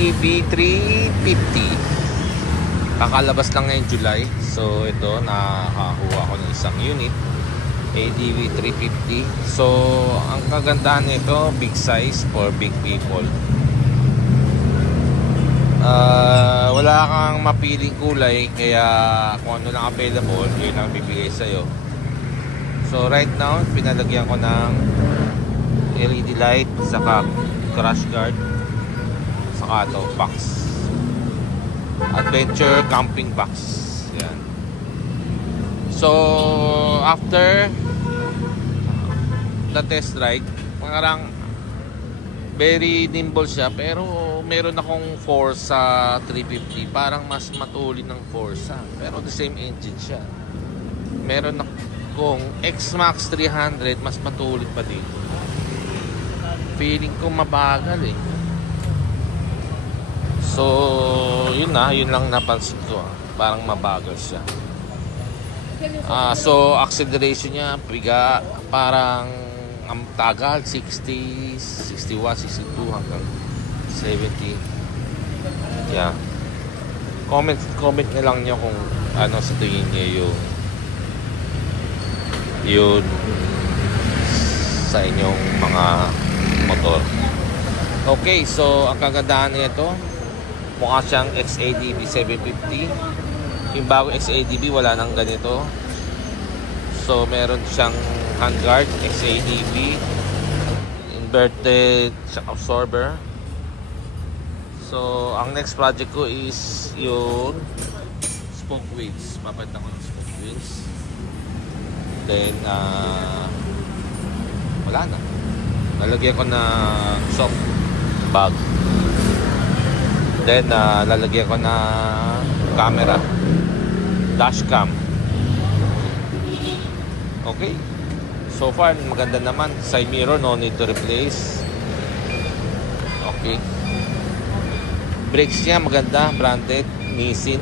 ADB 350. Kakalabas lang ngayong July. So ito, nakakuha ko ng isang unit, ADB 350. So ang kagandahan nito, big size for big people. Wala kang mapiling kulay, kaya kung ano lang available, yun ang bibigay sa'yo. So right now, pinalagyan ko ng LED light, saka crash guard, saka ito, box, adventure camping box. Yan. So after the test ride, parang very nimble siya, pero meron akong Forza 350, parang mas matulin ng Forza, pero the same engine siya. Meron akong X-Max 300, mas matulin pa dito. Feeling ko mabagal eh. So yun lang napansin ko, parang mabagal siya. So acceleration niya, biga, parang ang tagal, 60, 61, 62 hanggang 70. Yeah. Comment na lang niyo kung ano sa tingin niyo yun sa inyong mga motor. Okay, so ang kagandahan nito, mukha siyang XADB 750. Yung bago XADB wala nang ganito. So meron siyang handguard, XADB, inverted shock absorber. So ang next project ko is yung spoke wheels. Papalitan ko ng spoke wheels. Then wala na. Lalagyan ko na soft bag. Then lalagyan ko na camera, dashcam. Okay. So far maganda naman. Side mirror, no need to replace. Okay. Brakes niya maganda, branded, Nissin.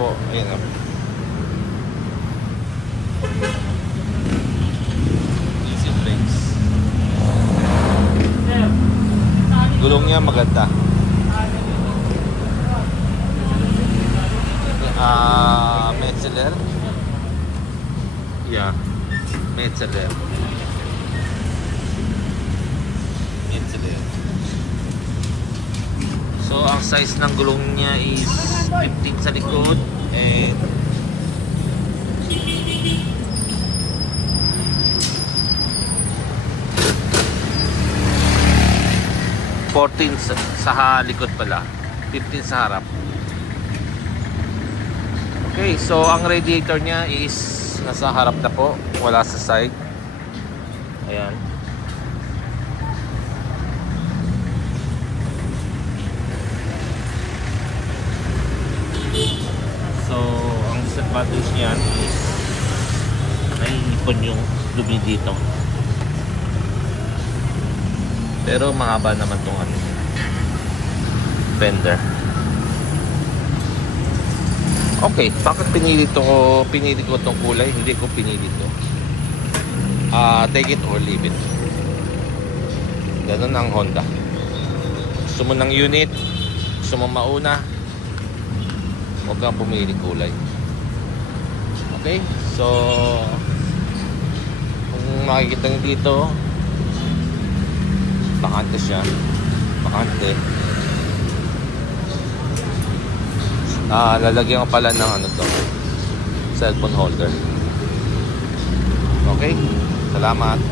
Ayan o. Nissin brakes. Gulong niya maganda. Metzeler. Yeah, Metzeler. So ang size ng gulong niya is 15 sa likod and 14 sa likod pala, 15 sa harap. Okay, so ang radiator niya is nasa harap na po, wala sa side. Ayan. So ang sapatos niyan is naiipon yung dumi dito. Pero mahaba naman tong fender. Okay, bakit pinili ko tong kulay? Hindi ko pinili to. Take it or leave it. Ganun ang Honda. Gusto mo ng unit, gusto mo mauna, huwag kang pumili kulay. Okay, so kung makikita nyo dito, bakante siya, bakante. Lalagyan ko pala ng cellphone holder. Okay, salamat.